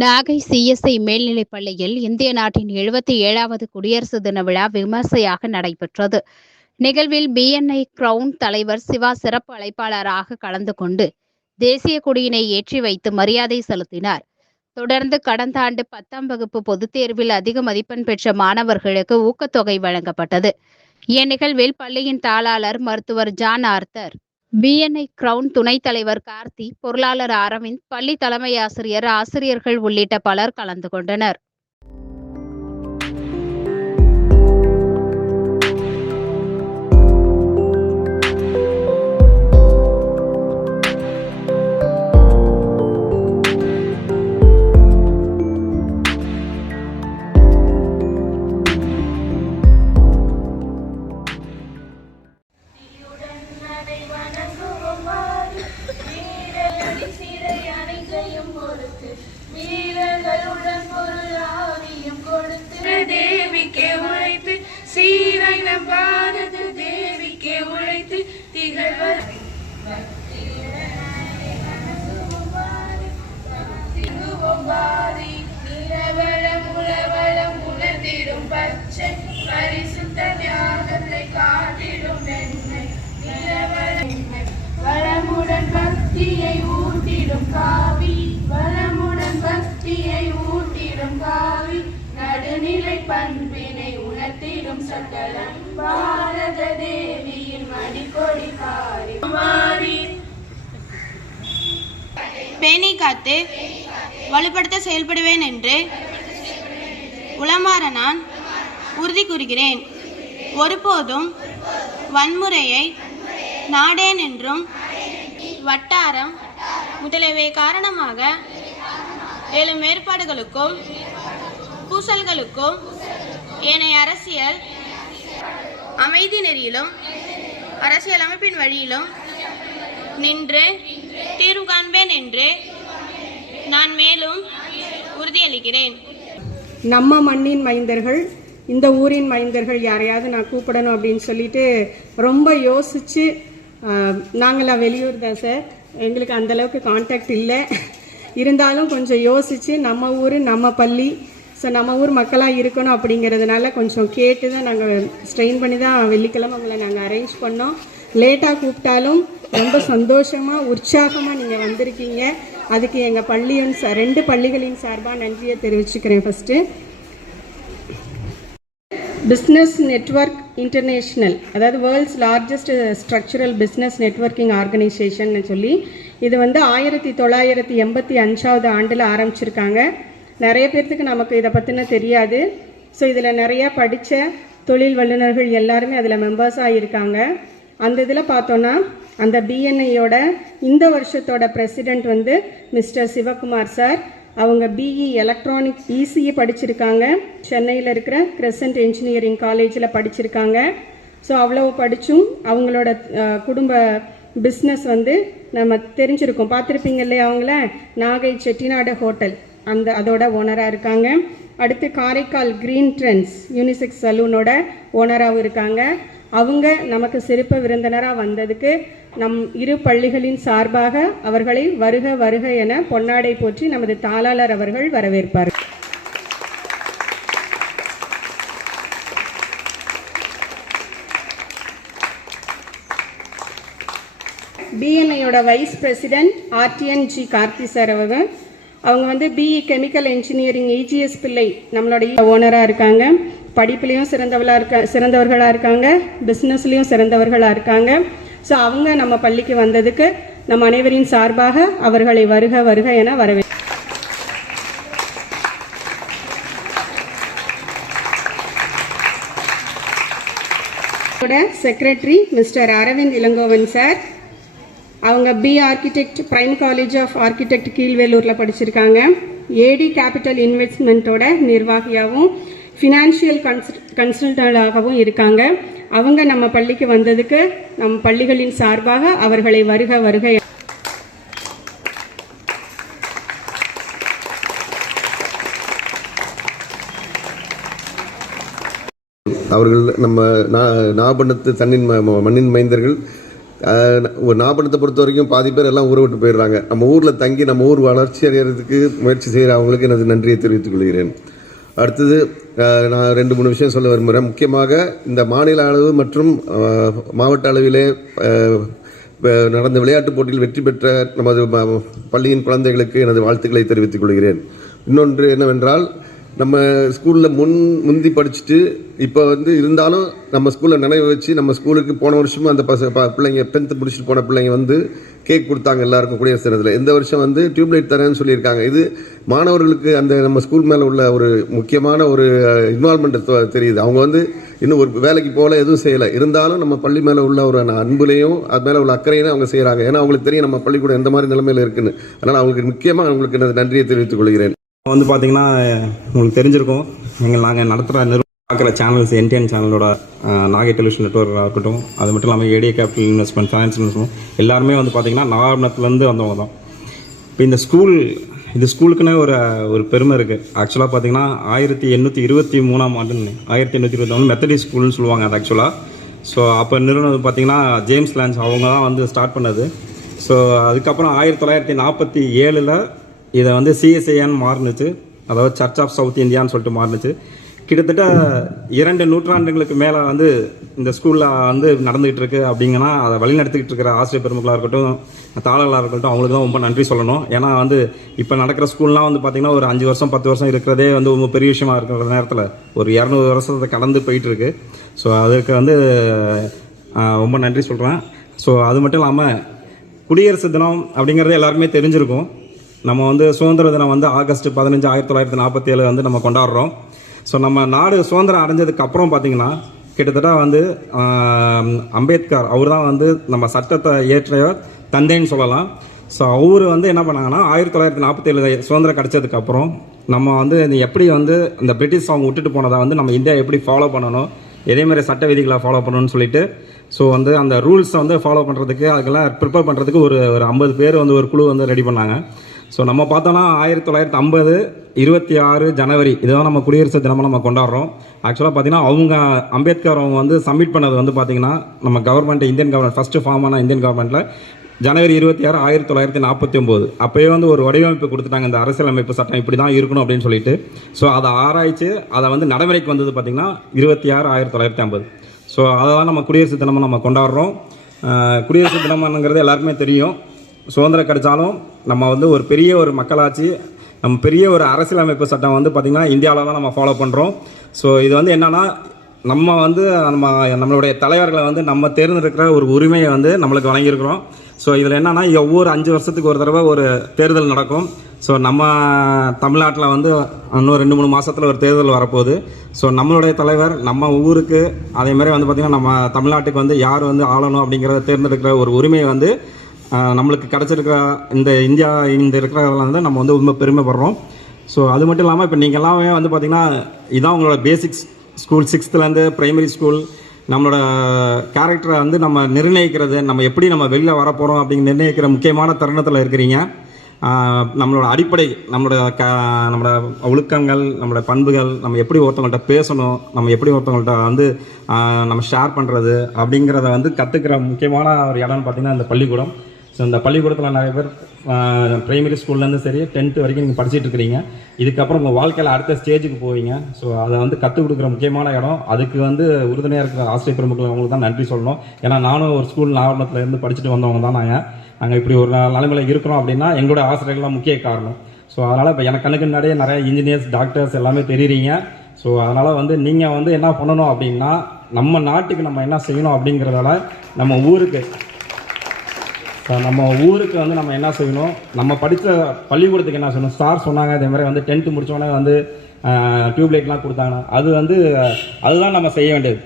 Nagai CSI மேல்நிலைப் பள்ளியில் இந்திய நாட்டின் 77வது குடியரசு தின விழா விமர்சையாக நடைபெற்றது. நிகழ்வில் பிஎன்ஐ கிரவுன் தலைவர் சிவா சிறப்பு அழைப்பாளராக கலந்து கொண்டு தேசிய கொடியினை ஏற்றி வைத்து மரியாதை செலுத்தினார். தொடர்ந்து கடந்த ஆண்டு 10ஆம் வகுப்பு பொதுத் தேர்வில் அதிக மதிப்பெண் பெற்ற மாணவர்களுக்கு ஊக்கத்தொகை வழங்கப்பட்டது. இந்நிகழ்வில் பள்ளியின் தாளாளர் மருத்துவர் ஜான் ஆர்த்தர், பிஎன்ஐ கிரவுன் துணைத் தலைவர் கார்த்தி, பொருளாளர் அரவிந்த், பள்ளி தலைமை ஆசிரியர், ஆசிரியர்கள் உள்ளிட்ட பலர் கலந்து கொண்டனர். வீரர்களுடன் பொருளாவியும் கொடுத்து தேவிக்கே உழைத்து சீரன பாரத தேவிக்கே உழைத்து திகழ்வர் நிலவளம் உளவளம் உணர்ந்திடும் பச்சை பரிசுத்த தியாகத்தை காட்டிடும் எண்ணெய் நிலவளம் வளமுடன் பக்தியை ஊட்டிடும் காவி வளமுடன் பக்தியை ஊட்டிடும் காவி நடுநிலை பண்பினை உணர்த்திடும் சக்கரம் பாரத தேவியின் மடிக்கொடி காரி பேணி காத்து வலுப்படுத்த செயல்படுவேன் என்று உளமாற நான் உறுதி கூறுகிறேன். ஒருபோதும் வன்முறையை நாடேன் என்றும் வட்டாரம் முதலியவை காரணமாக எழும் ஏற்பாடுகளுக்கும் பூசல்களுக்கும் ஏனைய அரசியல் அமைதி நெறியிலும் அரசியல் அமைப்பின் வழியிலும் நின்று தீர்வு காண்பேன் என்று நான் மேலும் உறுதியளிக்கிறேன். நம்ம மண்ணின் மைந்தர்கள், இந்த ஊரின் மைந்தர்கள் யாரையாவது நான் கூப்பிடணும் அப்படின்னு சொல்லிட்டு ரொம்ப யோசிச்சு, நாங்களாம் வெளியூர் தான் சார், எங்களுக்கு அந்தளவுக்கு கான்டாக்ட் இல்லை, இருந்தாலும் கொஞ்சம் யோசித்து நம்ம ஊர் நம்ம பள்ளி, ஸோ நம்ம ஊர் மக்களாக இருக்கணும் அப்படிங்கிறதுனால கொஞ்சம் கேட்டு தான் நாங்கள் ஸ்ட்ரெயின் பண்ணி தான் வெள்ளிக்கிழமை உங்களை நாங்கள் அரேஞ்ச் பண்ணோம். லேட்டாக கூப்பிட்டாலும் ரொம்ப சந்தோஷமாக உற்சாகமாக நீங்கள் வந்திருக்கீங்க. அதுக்கு எங்கள் பள்ளியின் 2 பள்ளிகளின் சார்பாக நன்றியை தெரிவிச்சுக்கிறேன். ஃபஸ்ட்டு பிஸ்னஸ் நெட்வொர்க் இன்டர்நேஷ்னல், அதாவது world's largest structural business networking organisation சொல்லி, இது 1985 ஆண்டில் ஆரம்பிச்சிருக்காங்க. நிறைய பேர்த்துக்கு நமக்கு இதை பற்றின தெரியாது. ஸோ இதில் நிறையா படித்த தொழில் வல்லுநர்கள் எல்லாருமே அதில் மெம்பர்ஸாக இருக்காங்க. அந்த இதில் பார்த்தோன்னா அந்த பிஎன்ஐயோட இந்த வருஷத்தோட பிரசிடெண்ட் மிஸ்டர் சிவகுமார் சார். அவங்க பிஇ எலக்ட்ரானிக் இசிஇ படிச்சிருக்காங்க. சென்னையில் இருக்கிற கிரெசன்ட் என்ஜினியரிங் காலேஜில் படிச்சிருக்காங்க. ஸோ அவ்வளோ படித்தும் அவங்களோட குடும்ப பிஸ்னஸ் நம்ம தெரிஞ்சிருக்கோம், பார்த்துருப்பீங்க இல்லையா அவங்கள, நாகை செட்டிநாடு ஹோட்டல் அதோட ஓனராக இருக்காங்க. அடுத்து காரைக்கால் கிரீன் ட்ரெண்ட்ஸ் யூனிசெக்ஸ் சலூனோட ஓனராகவும் இருக்காங்க. அவங்க நமக்கு சிறப்பு விருந்தினராக வந்ததுக்கு நம் 2 பள்ளிகளின் சார்பாக அவர்களை வருக வருக என பொன்னாடை போற்றி நமது தாளாளர் அவர்கள் வரவேற்பார். பிஎன்ஐயோட vice president RTN G Karthi sir அவங்க BE chemical engineering AGS Pillai நம்மளுடைய ஓனராக இருக்காங்க. படிப்புலேயும் சிறந்தவர்களாக இருக்காங்க, பிஸ்னஸ்லேயும் சிறந்தவர்களாக இருக்காங்க. ஸோ அவங்க நம்ம பள்ளிக்கு வந்ததுக்கு நம் அனைவரின் சார்பாக அவர்களை வருக வருக என secretary mister Aravind Ilangovan sir. அவங்க B architect prime college of architect கீழ்வேலூரில் படிச்சிருக்காங்க. ஏடி கேபிட்டல் இன்வெஸ்ட்மெண்ட்டோட நிர்வாகியாகவும் ஃபினான்ஷியல் கன்சல்டண்டாகவும் இருக்காங்க. அவங்க நம்ம பள்ளிக்கு வந்ததுக்கு நம் பள்ளிகளின் சார்பாக அவர்களை வருக வருக. அவர்கள் நம்ம நாகப்பட்டினத்து மண்ணின் மைந்தர்கள் நாகப்பட்டினத்தை பொறுத்த வரைக்கும் பாதி பேர் எல்லாம் ஊரை விட்டு போயிடுறாங்க. நம்ம ஊரில் தங்கி நம்ம ஊர் வளர்ச்சி அடைகிறதுக்கு முயற்சி செய்கிற அவங்களுக்கு எனது நன்றியை தெரிவித்துக் கொள்கிறேன். அடுத்தது நான் 2-3 விஷயம் சொல்ல விரும்புகிறேன். முக்கியமாக இந்த மாநில அளவு மற்றும் மாவட்ட அளவிலே நடந்த விளையாட்டுப் போட்டியில் வெற்றி பெற்ற நமது பள்ளியின் குழந்தைகளுக்கு எனது வாழ்த்துக்களை தெரிவித்துக் கொள்கிறேன். இன்னொன்று என்னவென்றால், நம்ம ஸ்கூலில் முந்தி படிச்சுட்டு இப்போ இருந்தாலும் நம்ம ஸ்கூலில் நினைவு வச்சு நம்ம ஸ்கூலுக்கு போன வருஷமும் அந்த பிள்ளைங்க 10th முடிச்சுட்டு போன பிள்ளைங்க கேக் கொடுத்தாங்க எல்லாருக்கும் குடியரசு தினத்தில். இந்த வருஷம் டியூப்லைட் தரேன்னு சொல்லியிருக்காங்க. இது மாணவர்களுக்கு அந்த நம்ம ஸ்கூல் மேலே உள்ள ஒரு முக்கியமான ஒரு இன்வால்மெண்ட் தெரியுது. அவங்க இன்னும் ஒரு வேலைக்கு போகல, எதுவும் செய்யலை, இருந்தாலும் நம்ம பள்ளி மேலே உள்ள ஒரு அன்புலையும் அது மேலே உள்ள அக்கறையும் அவங்க செய்கிறாங்க. ஏன்னா அவங்களுக்கு தெரியும் நம்ம பள்ளிக்கூடம் எந்த மாதிரி நிலைமையில் இருக்குன்னு. அதனால் அவங்களுக்கு முக்கியமாக அவங்களுக்கு எனது நன்றியை தெரிவித்துக் கொள்கிறேன். பார்த்தீங்கன்னா உங்களுக்கு தெரிஞ்சிருக்கும், நாங்கள் நடத்துகிற பார்க்குற சேனல்ஸ் NTN சேனலோட நாகை டெலிவிஷன் நெட்வொர்க்காக இருக்கட்டும், அது மட்டும் இல்லாமல் ATA capital investment, finance investment எல்லாருமே பார்த்தீங்கன்னா நாகப்பட்டினத்துலேருந்து வந்தவங்க தான். இப்போ இந்த ஸ்கூலுக்குன்னு ஒரு பெருமை இருக்குது. ஆக்சுவலாக பார்த்தீங்கன்னா 1823ஆம் ஆண்டு 1823 மெத்தடிஸ்ட் ஸ்கூல்னு சொல்லுவாங்க அது ஆக்சுவலாக. ஸோ அப்போ நிறுவனது பார்த்தீங்கன்னா ஜேம்ஸ் லான்ஸ் அவங்க தான் ஸ்டார்ட் பண்ணது. ஸோ அதுக்கப்புறம் 1947 இதை CSIன்னு மாறினுச்சு, அதாவது சர்ச் ஆஃப் சவுத் இந்தியான்னு சொல்லிட்டு மாறினுச்சு. கிட்டத்தட்ட 2 நூற்றாண்டுகளுக்கு மேலே இந்த ஸ்கூலில் நடந்துகிட்டு இருக்கு. அப்படிங்கன்னா அதை வழிநடத்திக்கிட்டு இருக்கிற ஆசிரியர் பெருமக்களாக இருக்கட்டும், தாளர்களாக இருக்கட்டும், அவங்களுக்கு தான் ரொம்ப நன்றி சொல்லணும். ஏன்னா இப்போ நடக்கிற ஸ்கூல்லாம் பார்த்தீங்கன்னா ஒரு 5 வருஷம் 10 வருஷம் இருக்கிறதே ரொம்ப பெரிய விஷயமா இருக்கிற நேரத்தில் ஒரு 200 வருஷத்தை கடந்து போயிட்டு இருக்கு. ஸோ அதுக்கு ரொம்ப நன்றி சொல்கிறேன். ஸோ அது மட்டும் இல்லாமல் குடியரசு தினம் அப்படிங்கிறது எல்லாருக்குமே தெரிஞ்சிருக்கும். நம்ம சுதந்திர தினம் ஆகஸ்ட் 15 1947 நம்ம கொண்டாடுறோம். ஸோ நம்ம நாடு சுதந்திரம் அடைஞ்சதுக்கு அப்புறம் பார்த்தீங்கன்னா கிட்டத்தட்ட அம்பேத்கர் அவர் தான் நம்ம சட்டத்தை ஏற்ற தந்தைன்னு சொல்லலாம். ஸோ அவர் என்ன பண்ணாங்கன்னா 1947 சுதந்திரம் கிடைச்சதுக்கப்புறம் நம்ம எப்படி இந்த பிரிட்டிஷ் அவங்க விட்டுட்டு போனதை நம்ம இந்தியா எப்படி ஃபாலோ பண்ணணும், இதேமாதிரி சட்ட விதிகளை ஃபாலோ பண்ணணும்னு சொல்லிட்டு ஸோ அந்த ரூல்ஸை ஃபாலோ பண்ணுறதுக்கு அதுக்கெல்லாம் ப்ரிப்பேர் பண்ணுறதுக்கு ஒரு 50 பேர் ஒரு குழு ரெடி பண்ணாங்க. ஸோ நம்ம பார்த்தோன்னா 1950 26 ஜனவரி இதுதான் நம்ம குடியரசு தினமாக நம்ம கொண்டாடுறோம். ஆக்சுவலாக பார்த்தீங்கன்னா அவங்க அம்பேத்கர் அவங்க சப்மிட் பண்ணது பார்த்தீங்கன்னா நம்ம government Indian government first form ஆன இந்தியன் கவர்மெண்ட்டில் ஜனவரி 26 1949 அப்போயே ஒரு வடிவமைப்பு கொடுத்துட்டாங்க. இந்த அரசியலமைப்பு சட்டம் இப்படி தான் இருக்கணும் அப்படின்னு சொல்லிட்டு. ஸோ அதை ஆராய்ச்சி அதை நடைமுறைக்கு வந்தது பார்த்திங்கன்னா 26 1950. ஸோ அதை தான் நம்ம குடியரசு தினமாக நம்ம கொண்டாடுறோம். குடியரசு தினம்ங்கிறது எல்லாருக்குமே தெரியும். சுதந்திரம் கிடைச்சாலும் நம்ம ஒரு பெரிய ஒரு மக்களாட்சி, நம்ம பெரிய ஒரு அரசியலமைப்பு சட்டம் பார்த்திங்கன்னா இந்தியாவில் தான் நம்ம ஃபாலோ பண்ணுறோம். ஸோ இது என்னென்னா நம்ம நம்மளுடைய தலைவர்களை நம்ம தேர்ந்தெடுக்கிற ஒரு உரிமையை நம்மளுக்கு வழங்கியிருக்கிறோம். ஸோ இதில் என்னென்னா ஒவ்வொரு 5 வருஷத்துக்கு ஒரு தடவை ஒரு தேர்தல் நடக்கும். ஸோ நம்ம தமிழ்நாட்டில் இன்னும் 2-3 மாதத்தில் ஒரு தேர்தல் வரப்போகுது. ஸோ நம்மளுடைய தலைவர் நம்ம ஊருக்கு அதேமாதிரி பார்த்திங்கன்னா நம்ம தமிழ்நாட்டுக்கு யார் ஆளணும் அப்படிங்கிறத தேர்ந்தெடுக்கிற ஒரு உரிமையை நம்மளுக்கு கிடச்சிருக்கிற இந்தியா இருக்கிறதெல்லாம் நம்ம ரொம்ப பெருமைப்படுறோம். ஸோ அது மட்டும் இல்லாமல் இப்போ நீங்கள் எல்லாமே பார்த்திங்கன்னா இதான் உங்களோட basics school 6th primary school நம்மளோட கேரக்டரை நம்ம நிர்ணயிக்கிறது, நம்ம எப்படி நம்ம வெளியில் வரப்போகிறோம் அப்படிங்கிற நிர்ணயிக்கிற முக்கியமான தருணத்தில் இருக்கிறீங்க. நம்மளோட அடிப்படை நம்மளோட ஒழுக்கங்கள், நம்மளோட பண்புகள், நம்ம எப்படி ஒருத்தவங்கள்ட்ட பேசணும், நம்ம எப்படி ஒருத்தவங்கள்ட்ட நம்ம ஷேர் பண்ணுறது அப்படிங்கிறத கற்றுக்கிற முக்கியமான ஒரு இடம்னு பார்த்திங்கன்னா இந்த பள்ளிக்கூடம். ஸோ இந்த பள்ளிக்கூடத்தில் நிறைய பேர் பிரைமரி ஸ்கூல்லேருந்து சரி 10th வரைக்கும் நீங்கள் படிச்சுட்டு இருக்கிறீங்க. இதுக்கப்புறம் உங்கள் வாழ்க்கையில் அடுத்த ஸ்டேஜுக்கு போவீங்க. ஸோ அதை கற்றுக் கொடுக்குற முக்கியமான இடம். அதுக்கு உறுதுணையாக இருக்கிற ஆசிரியர் பெருமக்கள் அவங்களுக்கு தான் நன்றி சொல்லணும். ஏன்னா நானும் ஒரு ஸ்கூல் நாகப்பட்டினத்துலேருந்து படிச்சுட்டு வந்தவங்க தான். நாங்கள் இப்படி ஒரு நிலைமையில் இருக்கிறோம் அப்படின்னா எங்களோட ஆசிரியர்கள்லாம் முக்கிய காரணம். ஸோ அதனால் இப்போ எனக்கு கண்ணுக்கு முன்னாடியே நிறைய இன்ஜினியர்ஸ், டாக்டர்ஸ் எல்லாமே தெரியுறீங்க. ஸோ அதனால் நீங்கள் என்ன பண்ணணும் அப்படின்னா நம்ம நாட்டுக்கு நம்ம என்ன செய்யணும் அப்படிங்கிறதால நம்ம ஊருக்கு நம்ம என்ன செய்யணும், நம்ம படித்த பள்ளிக்கூடத்துக்கு என்ன செய்யணும். சார் சொன்னாங்க இதே மாதிரி 10th முடித்தோடனே டியூப்லைட்லாம் கொடுத்தாங்க. அதுதான் நம்ம செய்ய வேண்டியது.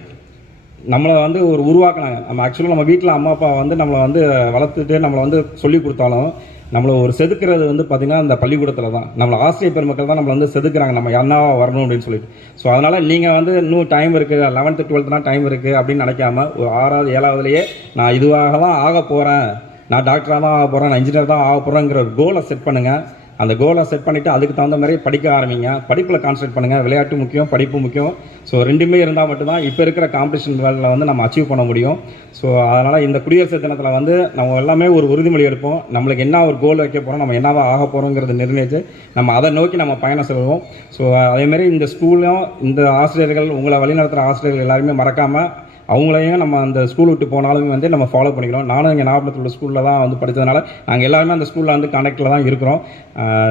நம்மளை ஒரு உருவாக்கினாங்க. நம்ம ஆக்சுவலாக நம்ம வீட்டில் அம்மா அப்பா நம்மளை வளர்த்துட்டு நம்மளை சொல்லி கொடுத்தாலும் நம்மளை ஒரு செதுக்கிறது பார்த்திங்கன்னா இந்த பள்ளிக்கூடத்தில் தான். நம்மளை ஆசிரியர் பெருமக்கள் தான் நம்மளை செதுக்குறாங்க, நம்ம என்னவா வரணும் அப்படின்னு சொல்லிட்டு. ஸோ அதனால் நீங்கள் இன்னும் டைம் இருக்குது, 11th 12th தான் டைம் இருக்குது அப்படின்னு நினைக்காம ஒரு 6வது 7வதுலேயே நான் இதுவாக தான் ஆக போகிறேன், நான் டாக்டராக தான் ஆக போகிறேன், நான் இன்ஜினியர் தான் ஆக போகிறேங்கிற ஒரு கோலை செட் பண்ணுங்கள். அந்த கோலை செட் பண்ணிவிட்டு அதுக்கு தகுந்த மாதிரி படிக்க ஆரம்பிங்க. படிப்பில் கான்சன்ட்ரேட் பண்ணுங்கள். விளையாட்டு முக்கியம், படிப்பு முக்கியம். ஸோ ரெண்டுமே இருந்தால் மட்டும்தான் இப்போ இருக்கிற காம்படிஷன் வேலையில் வந்து நம்ம அச்சீவ் பண்ண முடியும். ஸோ அதனால் இந்த குடியரசு தினத்தில் வந்து நம்ம எல்லாமே ஒரு உறுதிமொழி எடுப்போம். நம்மளுக்கு என்ன ஒரு கோல் வைக்க போகிறோம், நம்ம என்னவா ஆக போகிறோங்கிறத நிர்ணயித்து நம்ம அதை நோக்கி நம்ம பயணம் செல்வோம். ஸோ அதேமாரி இந்த ஸ்கூலும் இந்த ஆசிரியர்கள், உங்களை வழிநடத்துகிற ஆசிரியர்கள் எல்லாருமே மறக்காமல் அவங்களையும் நம்ம அந்த ஸ்கூல் விட்டு போனாலும் வந்து நம்ம ஃபாலோ பண்ணிக்கிறோம். நானும் இங்கே நாகப்பட்டினத்தில் உள்ள ஸ்கூலில் தான் வந்து படித்ததுனால நாங்கள் எல்லாருமே அந்த ஸ்கூலில் வந்து கான்டாக்டில் தான் இருக்கிறோம்.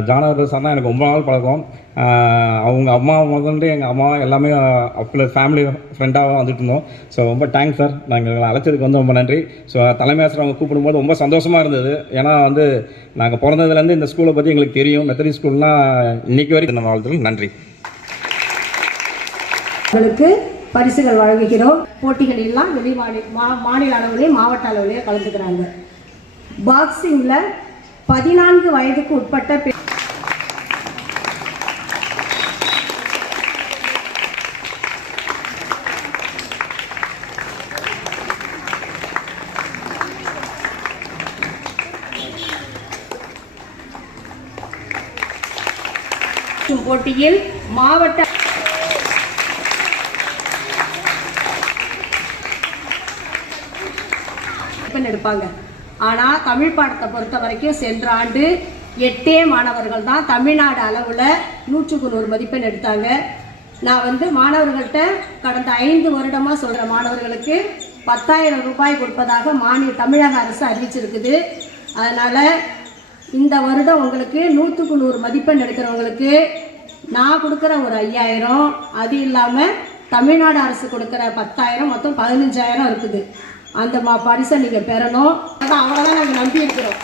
ஜானவர் சார் தான் எனக்கு ரொம்ப நாள் பழக்கம். அவங்க அம்மா முதல்ல எங்கள் அம்மா எல்லாமே அப்போ ஃபேமிலி ஃப்ரெண்டாக வந்துட்டு இருந்தோம். ஸோ ரொம்ப தேங்க்ஸ் சார், நாங்கள் அழைச்சதுக்கு வந்து ரொம்ப நன்றி. ஸோ தலைமை ஆசிரியர் அவங்க கூப்பிடும்போது ரொம்ப சந்தோஷமாக இருந்தது. ஏன்னா வந்து நாங்கள் பிறந்ததுலேருந்து இந்த ஸ்கூலை பற்றி எங்களுக்கு தெரியும். மெத்தடி ஸ்கூல்னால் இன்றைக்கி வரைக்கும் இந்த வாழ்த்துக்கள். நன்றி. உங்களுக்கு பரிசுகள் வழங்குகிறோம். போட்டிகள் எல்லாம் மாநில அளவிலே மாவட்ட அளவிலே கலந்துக்கிறாங்க. பாக்ஸிங்கில் 14 வயதுக்கு உட்பட்ட போட்டியில் மாவட்ட எடுப்பாங்க. ஆனால் தமிழ் பாடத்தை பொறுத்த வரைக்கும் சென்ற ஆண்டு 8 மாணவர்கள் தான் தமிழ்நாடு அளவில் 100க்கு 100 மதிப்பெண் எடுத்தாங்க. நான் வந்து மாணவர்கள்ட்ட கடந்த 5 வருடமாக சொல்கிற மாணவர்களுக்கு 10,000 ரூபாய் கொடுப்பதாக தமிழக அரசு அறிவிச்சிருக்குது. அதனால் இந்த வருடம் உங்களுக்கு 100க்கு 100 மதிப்பெண் எடுக்கிறவங்களுக்கு நான் கொடுக்குற ஒரு 5,000, அது இல்லாமல் தமிழ்நாடு அரசு கொடுக்குற 10,000, மொத்தம் 15,000 இருக்குது. அந்த பரிசை நீங்கள் பெறணும். அதான் அவங்கள தான் நாங்கள் நம்பி இருக்கிறோம்.